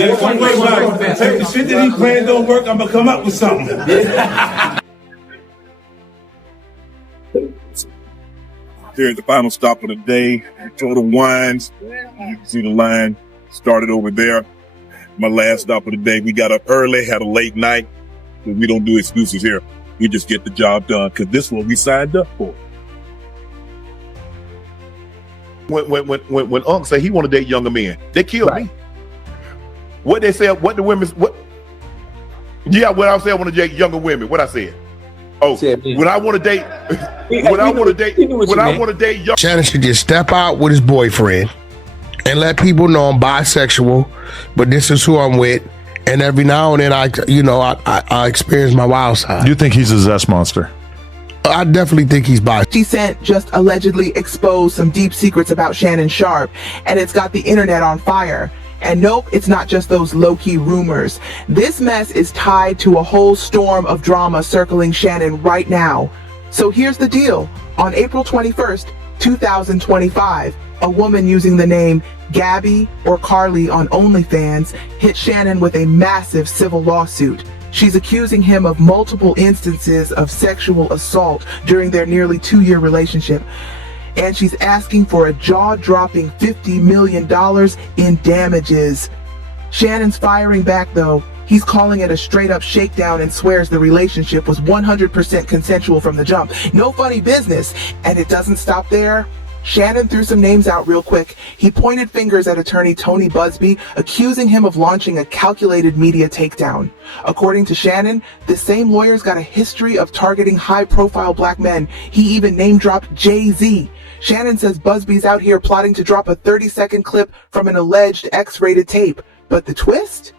If the shit that he planned don't work, I'm gonna come up with something. Here at the final stop of the day, Total Wines. You can see the line started over there. My last stop of the day. We got up early, had a late night. We don't do excuses here. We just get the job done because this is what we signed up for. When Unc said he want to date younger men, they killed me. What they said, what the women, what? Yeah, what I said, I want to date younger women. What I said? Oh, when I want to date, when I want to date, young. Shannon should just step out with his boyfriend and let people know I'm bisexual, but this is who I'm with. And every now and then, I experience my wild side. You think he's a zest monster? I definitely think he's bi. 50 Cent just allegedly exposed some deep secrets about Shannon Sharpe, and it's got the internet on fire. And nope, it's not just those low-key rumors. This mess is tied to a whole storm of drama circling Shannon right now. So here's the deal. On April 21st, 2025, a woman using the name Gabby or Carly on OnlyFans hit Shannon with a massive civil lawsuit. She's accusing him of multiple instances of sexual assault during their nearly 2-year relationship. And she's asking for a jaw-dropping $50 million in damages. Shannon's firing back though. He's calling it a straight-up shakedown and swears the relationship was 100% consensual from the jump. No funny business. And it doesn't stop there. Shannon threw some names out real quick. He pointed fingers at attorney Tony Busby, accusing him of launching a calculated media takedown. According to Shannon, the same lawyer's got a history of targeting high-profile black men. He even name-dropped Jay-Z. Shannon says Busby's out here plotting to drop a 30-second clip from an alleged X-rated tape. But the twist?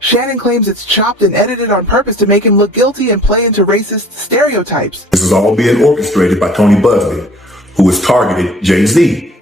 Shannon claims it's chopped and edited on purpose to make him look guilty and play into racist stereotypes. This is all being orchestrated by Tony Busby, who has targeted Jay-Z.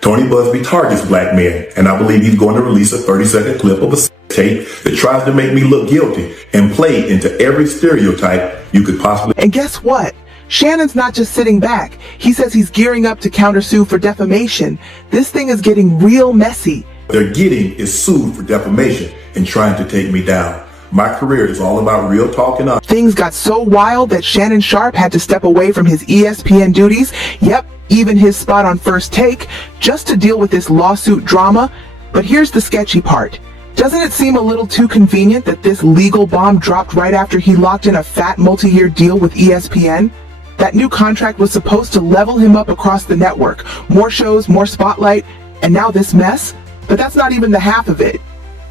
Tony Busby targets black men, and I believe he's going to release a 30-second clip of a tape that tries to make me look guilty and play into every stereotype you could possibly. And guess what? Shannon's not just sitting back. He says he's gearing up to countersue for defamation. This thing is getting real messy. They're getting is sued for defamation and trying to take me down. My career is all about real talk and honesty. Things got so wild that Shannon Sharpe had to step away from his ESPN duties. Yep, even his spot on First Take, just to deal with this lawsuit drama. But here's the sketchy part. Doesn't it seem a little too convenient that this legal bomb dropped right after he locked in a fat multi-year deal with ESPN? That new contract was supposed to level him up across the network. More shows, more spotlight, and now this mess? But that's not even the half of it.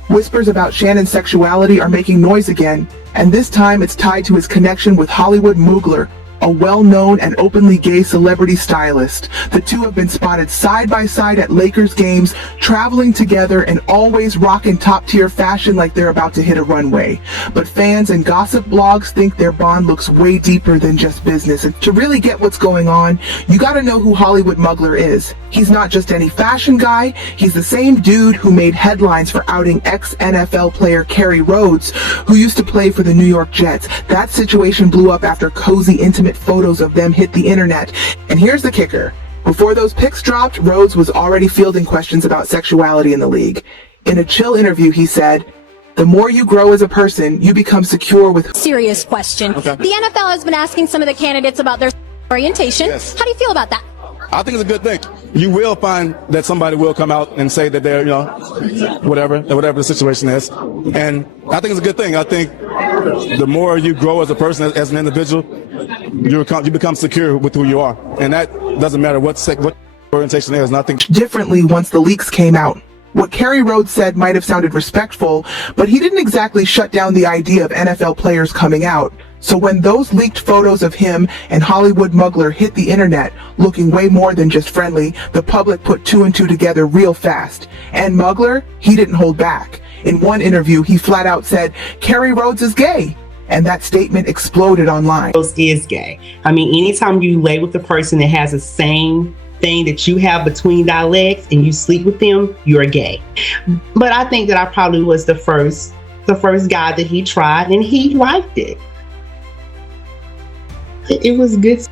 Whispers about Shannon's sexuality are making noise again, and this time it's tied to his connection with Hollywood Mugler, a well-known and openly gay celebrity stylist. The two have been spotted side by side at Lakers games, traveling together and always rocking top-tier fashion like they're about to hit a runway. But fans and gossip blogs think their bond looks way deeper than just business. And to really get what's going on, you gotta know who Hollywood Mugler is. He's not just any fashion guy, he's the same dude who made headlines for outing ex-NFL player Kerry Rhodes, who used to play for the New York Jets. That situation blew up after cozy, intimate photos of them hit the internet. And here's the kicker. Before those pics dropped, Rhodes was already fielding questions about sexuality in the league. In a chill interview, he said, "The more you grow as a person, you become secure with..." Serious question. Okay. The NFL has been asking some of the candidates about their orientation. Yes. How do you feel about that? I think it's a good thing. You will find that somebody will come out and say that they're, whatever the situation is. And I think it's a good thing. I think the more you grow as a person, as an individual, you become secure with who you are. And that doesn't matter what orientation is. And I think differently once the leaks came out. What Kerry Rhodes said might have sounded respectful, but he didn't exactly shut down the idea of NFL players coming out. So when those leaked photos of him and Hollywood Mugler hit the internet, looking way more than just friendly, the public put two and two together real fast. And Mugler, he didn't hold back. In one interview, he flat out said, "Kerry Rhodes is gay." And that statement exploded online. Rhodes is gay. I mean, anytime you lay with a person that has the same thing that you have between thy legs and you sleep with them, you're gay. But I think that I probably was the first guy that he tried, and he liked it. It was good.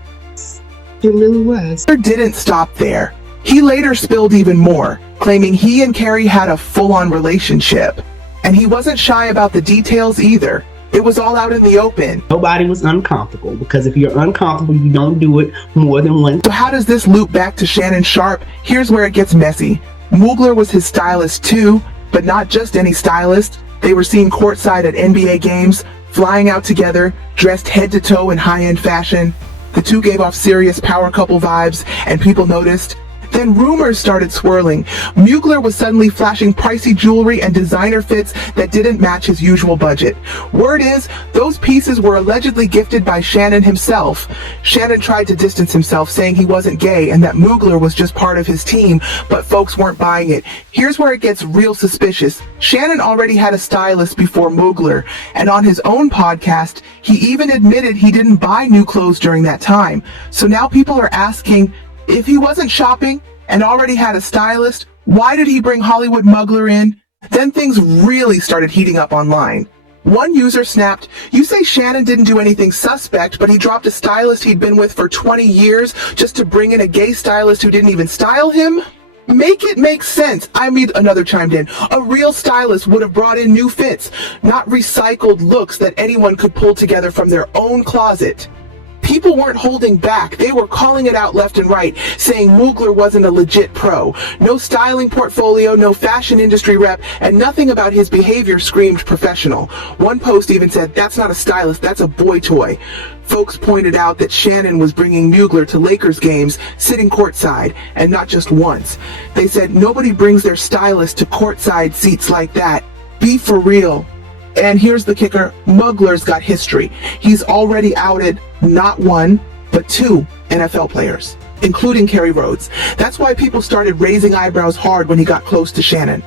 It really was. Didn't stop there. He later spilled even more, claiming he and Kerry had a full-on relationship. And he wasn't shy about the details either. It was all out in the open. Nobody was uncomfortable, because if you're uncomfortable, you don't do it more than once. So how does this loop back to Shannon Sharpe? Here's where it gets messy. Mugler was his stylist too, but not just any stylist. They were seen courtside at NBA games, flying out together, dressed head to toe in high-end fashion. The two gave off serious power couple vibes, and people noticed. Then rumors started swirling. Mugler was suddenly flashing pricey jewelry and designer fits that didn't match his usual budget. Word is, those pieces were allegedly gifted by Shannon himself. Shannon tried to distance himself, saying he wasn't gay and that Mugler was just part of his team, but folks weren't buying it. Here's where it gets real suspicious. Shannon already had a stylist before Mugler, and on his own podcast, he even admitted he didn't buy new clothes during that time. So now people are asking, if he wasn't shopping and already had a stylist, why did he bring Hollywood Mugler in? Then things really started heating up online. One user snapped, "You say Shannon didn't do anything suspect, but he dropped a stylist he'd been with for 20 years just to bring in a gay stylist who didn't even style him? Make it make sense." Another chimed in, "A real stylist would have brought in new fits, not recycled looks that anyone could pull together from their own closet." People weren't holding back. They were calling it out left and right, saying Mugler wasn't a legit pro. No styling portfolio, no fashion industry rep, and nothing about his behavior screamed professional. One post even said, "That's not a stylist, that's a boy toy." Folks pointed out that Shannon was bringing Mugler to Lakers games, sitting courtside, and not just once. They said, "Nobody brings their stylist to courtside seats like that. Be for real." And here's the kicker, Mugler's got history. He's already outed not one, but two NFL players, including Kerry Rhodes. That's why people started raising eyebrows hard when he got close to Shannon.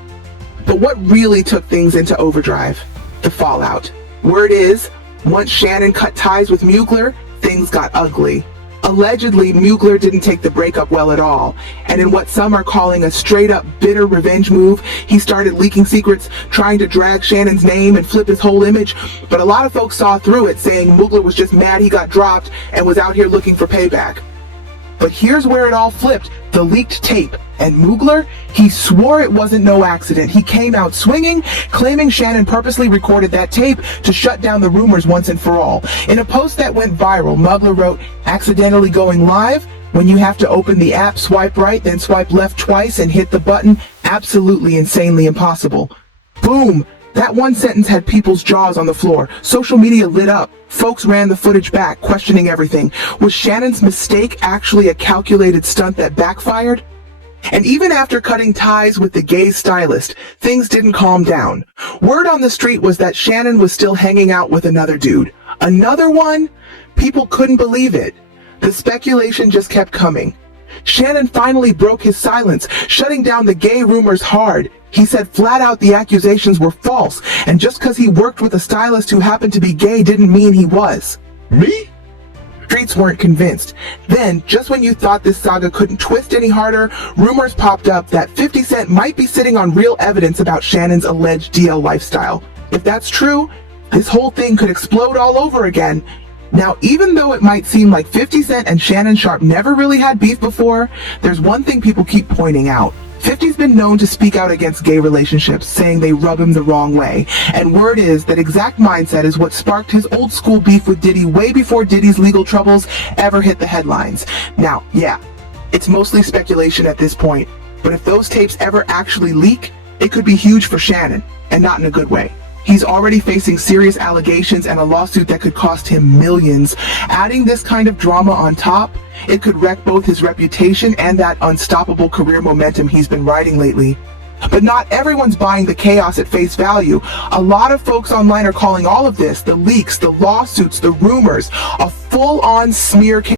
But what really took things into overdrive? The fallout. Word is, once Shannon cut ties with Mugler, things got ugly. Allegedly, Mugler didn't take the breakup well at all, and in what some are calling a straight-up bitter revenge move, he started leaking secrets, trying to drag Shannon's name and flip his whole image, but a lot of folks saw through it, saying Mugler was just mad he got dropped and was out here looking for payback. But here's where it all flipped, the leaked tape. And Mugler, he swore it wasn't no accident. He came out swinging, claiming Shannon purposely recorded that tape to shut down the rumors once and for all. In a post that went viral, Mugler wrote, "Accidentally going live? When you have to open the app, swipe right, then swipe left twice and hit the button? Absolutely insanely impossible." Boom! That one sentence had people's jaws on the floor. Social media lit up. Folks ran the footage back, questioning everything. Was Shannon's mistake actually a calculated stunt that backfired? And even after cutting ties with the gay stylist, things didn't calm down. Word on the street was that Shannon was still hanging out with another dude. Another one? People couldn't believe it. The speculation just kept coming. Shannon finally broke his silence, shutting down the gay rumors hard. He said flat out the accusations were false, and just because he worked with a stylist who happened to be gay didn't mean he was. Me? Streets weren't convinced. Then, just when you thought this saga couldn't twist any harder, rumors popped up that 50 Cent might be sitting on real evidence about Shannon's alleged DL lifestyle. If that's true, this whole thing could explode all over again. Now, even though it might seem like 50 Cent and Shannon Sharpe never really had beef before, there's one thing people keep pointing out. 50's been known to speak out against gay relationships, saying they rub him the wrong way. And word is that exact mindset is what sparked his old school beef with Diddy way before Diddy's legal troubles ever hit the headlines. Now, yeah, it's mostly speculation at this point, but if those tapes ever actually leak, it could be huge for Shannon, and not in a good way. He's already facing serious allegations and a lawsuit that could cost him millions. Adding this kind of drama on top, it could wreck both his reputation and that unstoppable career momentum he's been riding lately. But not everyone's buying the chaos at face value. A lot of folks online are calling all of this, the leaks, the lawsuits, the rumors, a full-on smear campaign.